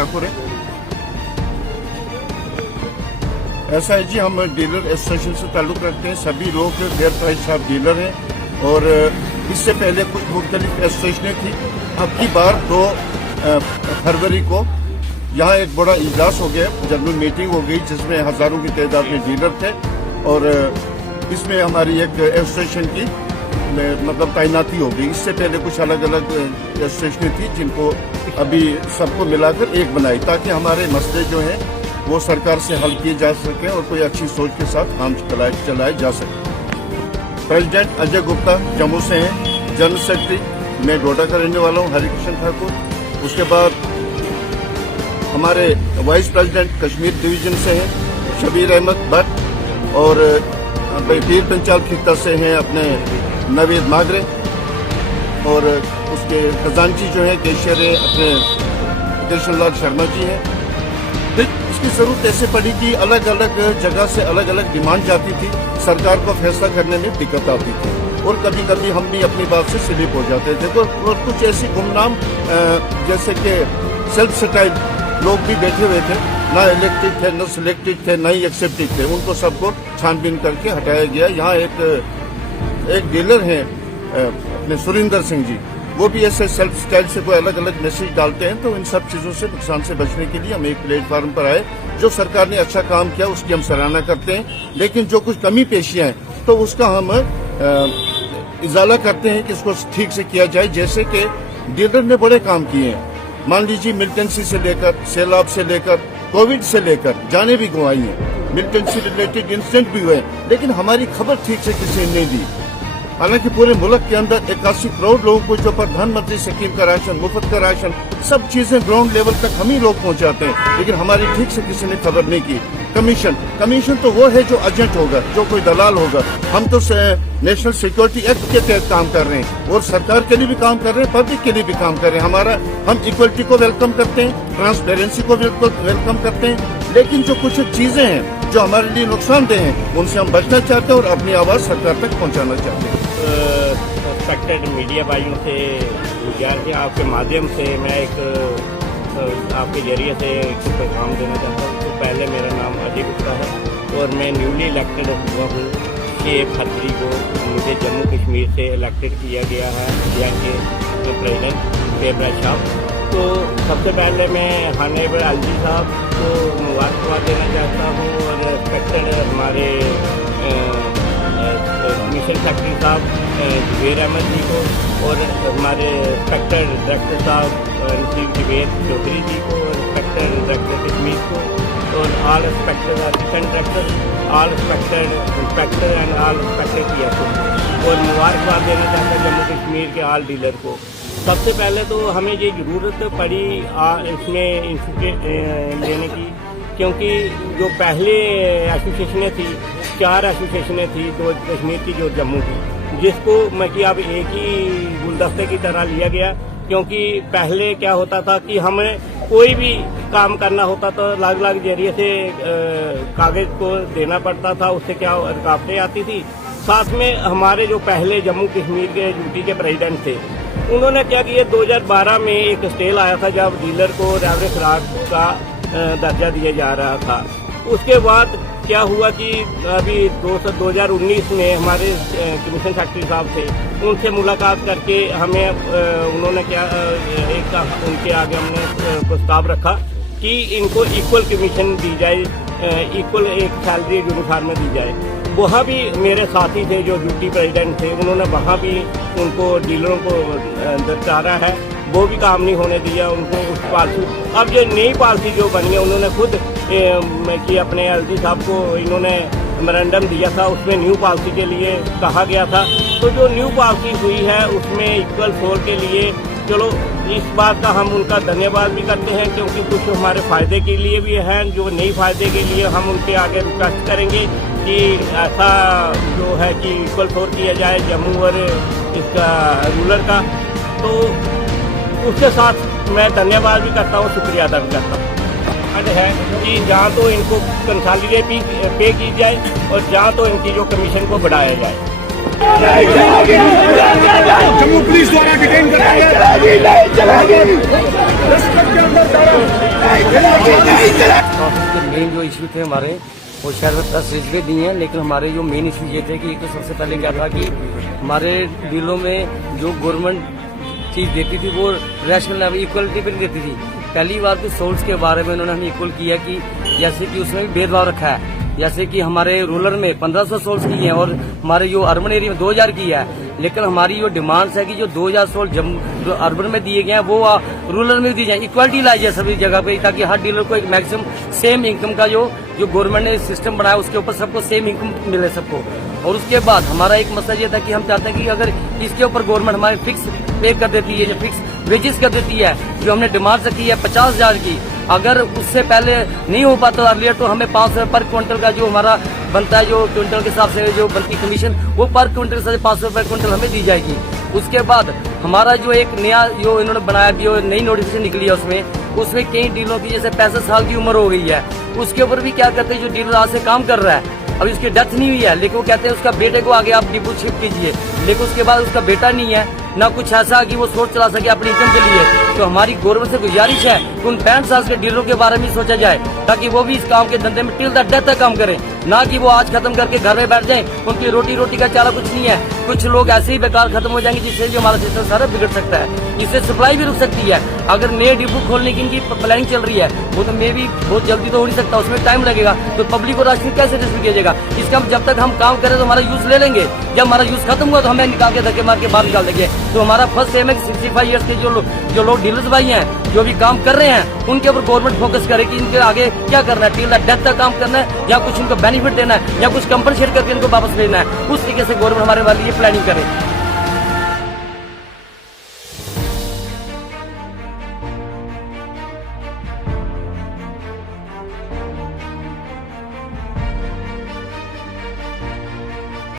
ठाकुर है। ऐसा है जी, हम डीलर एसोसिएशन से ताल्लुक़ रखते हैं। सभी लोग फेयर प्राइस शॉप डीलर हैं और इससे पहले कुछ मुख्तलिफ एसोसिएशनें थी। अब की बार 2 फरवरी को यहाँ एक बड़ा इजलास हो गया, जनरल मीटिंग हो गई, जिसमें हज़ारों की तादाद में डीलर थे और इसमें हमारी एक एसोसिएशन की मतलब तैनाती हो गई। इससे पहले कुछ अलग अलग एसोसिएशनें थी जिनको अभी सबको मिलाकर एक बनाई, ताकि हमारे मसले जो हैं वो सरकार से हल किए जा सके और कोई अच्छी सोच के साथ काम चलाए जा सके। प्रेसिडेंट अजय गुप्ता जम्मू से हैं, जनरल सेक्रेटरी मैं डोडा का रहने वाला हूँ, हरिकृष्ण ठाकुर। उसके बाद हमारे वाइस प्रेसिडेंट कश्मीर डिवीजन से हैं शबीर अहमद भट्ट और पीर पंचाल खित्ता से हैं अपने नवीद मागरे और उसके खजानची जो है कैशियर है अपने कृष्ण लाल शर्मा जी हैं। इसकी जरूरत ऐसे पड़ी कि अलग अलग जगह से अलग अलग डिमांड जाती थी, सरकार को फैसला करने में दिक्कत आती थी और कभी कभी हम भी अपनी बात से स्लिप हो जाते थे। तो और कुछ ऐसी गुमनाम जैसे कि सेल्फ सेटाइल लोग भी बैठे हुए थे, ना इलेक्टेड थे, न सिलेक्टेड थे, न ही एक्सेप्टेड थे, उनको सबको छानबीन करके हटाया गया। यहाँ एक डीलर हैं अपने सुरिंदर सिंह जी, वो भी ऐसे सेल्फ स्टाइल से कोई अलग अलग मैसेज डालते हैं। तो इन सब चीजों से नुकसान से बचने के लिए हम एक प्लेटफॉर्म पर आए। जो सरकार ने अच्छा काम किया उसकी हम सराहना करते हैं, लेकिन जो कुछ कमी पेशियां हैं तो उसका हम इजाला करते हैं कि इसको ठीक से किया जाए। जैसे कि डीलर ने बड़े काम किए हैं, मान लीजिए मिलिटेंसी से लेकर, सैलाब से लेकर, कोविड से लेकर जाने भी गंवाई हैं, मिलिटेंसी रिलेटेड इंसिडेंट भी हुए, लेकिन हमारी खबर ठीक से किसी ने नहीं दी। हालांकि पूरे मुल्क के अंदर 81 करोड़ लोगों को जो प्रधानमंत्री स्कीम का राशन, मुफ्त का राशन, सब चीजें ग्राउंड लेवल तक हम ही लोग पहुंचाते हैं, लेकिन हमारी ठीक से किसी ने खबर नहीं की। कमीशन तो वो है जो एजेंट होगा, जो कोई दलाल होगा। हम तो नेशनल सिक्योरिटी एक्ट के तहत काम कर रहे हैं और सरकार के लिए भी काम कर रहे हैं, पब्लिक के लिए भी काम कर रहे हैं। हम इक्वलिटी को वेलकम करते हैं, ट्रांसपेरेंसी को वेलकम करते हैं, लेकिन जो कुछ चीजें हैं जो हमारे लिए नुकसानदेह हैं उनसे हम बचना चाहते हैं और अपनी आवाज सरकार तक पहुंचाना चाहते हैं। रिस्पेक्टेड मीडिया भाइयों से गुजारिश है, आपके माध्यम से मैं आपके जरिए से एक पैगाम देना चाहता हूँ। तो पहले मेरा नाम अजय गुप्ता है और मैं न्यूली इलेक्टेड हुआ हूँ। 6 फरवरी को मुझे जम्मू कश्मीर से इलेक्टेड किया गया है इंडिया के प्रेसिडेंट फेयर प्राइस शॉप। तो सबसे पहले मैं हानेबल अलजी साहब को मुबारकबाद देना चाहता हूँ और रिस्पेक्टेड हमारे मिशन सेक्रेटरी साहब जुबेर अहमद जी को और हमारे रिस्पेक्टेड डायरेक्टर साहब नसीब जुबेर चौधरी जी को और रिस्पेक्टेड डायरेक्टर कश्मीर को और all respected assistant director, all respected inspector and all respected PSO और मुबारकबाद देना चाहता हूँ जम्मू कश्मीर के ऑल डीलर को। सबसे पहले तो हमें ये ज़रूरत पड़ी इसमें इंस्टीट्यूट लेने की, क्योंकि जो पहले एसोसिएशनें थी, 4 एसोसिएशनें थी, 2 कश्मीर की, जो जम्मू की, जिसको मतलब अब एक ही गुलदस्ते की तरह लिया गया। क्योंकि पहले क्या होता था कि हमें कोई भी काम करना होता तो अलग अलग जरिए से कागज को देना पड़ता था, उससे क्या रुकावटें आती थी। साथ में हमारे जो पहले जम्मू कश्मीर के यूटी के प्रेसिडेंट थे, उन्होंने क्या किया, 2012 में एक स्टेल आया था जब डीलर को रेवरे खुराक का दर्जा दिया जा रहा था। उसके बाद क्या हुआ कि अभी 2019 में हमारे कमीशन सेक्रेटरी साहब थे, उनसे मुलाकात करके हमें उन्होंने क्या उनके आगे हमने प्रस्ताव रखा कि इनको इक्वल कमीशन दी जाए, इक्वल एक सैलरी यूनिफॉर्म में दी जाए। वहाँ भी मेरे साथी थे जो ड्यूटी प्रेसिडेंट थे, उन्होंने वहाँ भी उनको डीलरों को दरकारा है, वो भी काम नहीं होने दिया उनको उस पॉलिसी। अब ये नई पॉलिसी जो बनी है, उन्होंने खुद कि अपने एलजी साहब को इन्होंने मेमोरेंडम दिया था, उसमें न्यू पॉलिसी के लिए कहा गया था। तो जो न्यू पॉलिसी हुई है उसमें इक्वल फोर के लिए, चलो इस बात का हम उनका धन्यवाद भी करते हैं, क्योंकि कुछ हमारे फ़ायदे के लिए भी हैं, जो नई फ़ायदे के लिए हम उनके आगे रिक्वेस्ट करेंगे कि ऐसा जो है कि इक्वल फोर किया जाए जम्मू और इसका रूरल का। तो उसके साथ मैं धन्यवाद भी करता हूँ, शुक्रिया अदा भी करता हूँ। है कि जहाँ तो इनको कंसोलिडेट पे की जाए और जहाँ तो इनकी जो कमीशन को बढ़ाया जाए। जम्मू पुलिस द्वारा डिटेन कराया ऑफिस के मेन जो इशू थे हमारे वो शायद 10 रिजवे दिए हैं, लेकिन हमारे जो मेन इशू ये थे कि एक तो सबसे पहले क्या था कि हमारे डीलों में जो गवर्नमेंट चीज देती थी वो रैशनल इक्वलिटी पे नहीं देती थी। पहली बार तो सोल्स के बारे में उन्होंने हमें इक्वल किया कि जैसे कि उसमें भी भेदभाव रखा है, जैसे कि हमारे रूरल में 1500 सोल्स की है और हमारे जो अर्बन एरिया में 2000 की है, लेकिन हमारी जो डिमांड्स है कि जो 2000 सोल जो अर्बन में दिए गए हैं वो रूरल में दी जाए, इक्वालिटी लाई जाए सभी जगह पे, ताकि हर डीलर को एक मैक्सिमम सेम इनकम का जो गवर्नमेंट ने सिस्टम बनाया उसके ऊपर सबको सेम इनकम मिले सबको। और उसके बाद हमारा एक मसला ये था कि हम चाहते हैं कि अगर इसके ऊपर गवर्नमेंट हमारे फिक्स पे कर देती है, जो फिक्स वेजेस कर देती है, जो हमने डिमांड रखी है 50,000 की, अगर उससे पहले नहीं हो पाता अर्लियर तो हमें 500 पर क्विंटल का जो हमारा बनता है, जो क्विंटल के हिसाब से जो बनती कमीशन वो पर क्विंटल से 500 रुपए क्विंटल हमें दी जाएगी। उसके बाद हमारा जो एक नया जो इन्होंने बनाया, जो नई नोटिफिकेशन निकली है उसमें कई डीलरों की जैसे 65 साल की उम्र हो गई है, उसके ऊपर भी क्या करते हैं, जो डीलर आज से काम कर रहा है, अभी उसकी डेथ नहीं हुई है, लेकिन वो कहते हैं उसका बेटे को आगे आप डिपो शिफ्ट कीजिए, लेकिन उसके बाद उसका बेटा नहीं है, ना कुछ ऐसा कि वो सोच चला सके अपनी इनकम के लिए। तो हमारी गवर्नमेंट से गुजारिश है कि उन 65 साल के डीलरों के बारे में सोचा जाए, ताकि वो भी इस काम के धंधे में टिल द डेथ तक काम करें, ना कि वो आज खत्म करके घर में बैठ जाएं, उनकी रोटी का चारा कुछ नहीं है। कुछ लोग ऐसे ही बेकार खत्म हो जाएंगे, जिससे जो हमारा सिस्टम सारा बिगड़ सकता है, इससे सप्लाई भी रुक सकती है। अगर नए डिपो खोलने की इनकी प्लानिंग चल रही है, वो तो मे भी बहुत जल्दी तो हो नहीं सकता, उसमें टाइम लगेगा, तो पब्लिक को राशन कैसे डिस्ट्रीब्यूट किया जाएगा? इसका जब तक हम काम करें तो हमारा यूज ले लेंगे, जब हमारा यूज खत्म हुआ तो हमें निकाल के धक्के मार के बाहर निकाल देंगे। तो हमारा फर्स्ट एम है कि 65 ईयर्स के जो लोग डीलर्स भाई हैं, जो भी काम कर रहे हैं, उनके ऊपर गवर्नमेंट फोकस करे कि इनके आगे क्या करना है, टिल द डेथ तक काम करना है, या कुछ उनको बेनिफिट देना है, या कुछ कंपनसेट करके इनको वापस भेजना है। उस तरीके से गवर्नमेंट हमारे वाली ये प्लानिंग करे।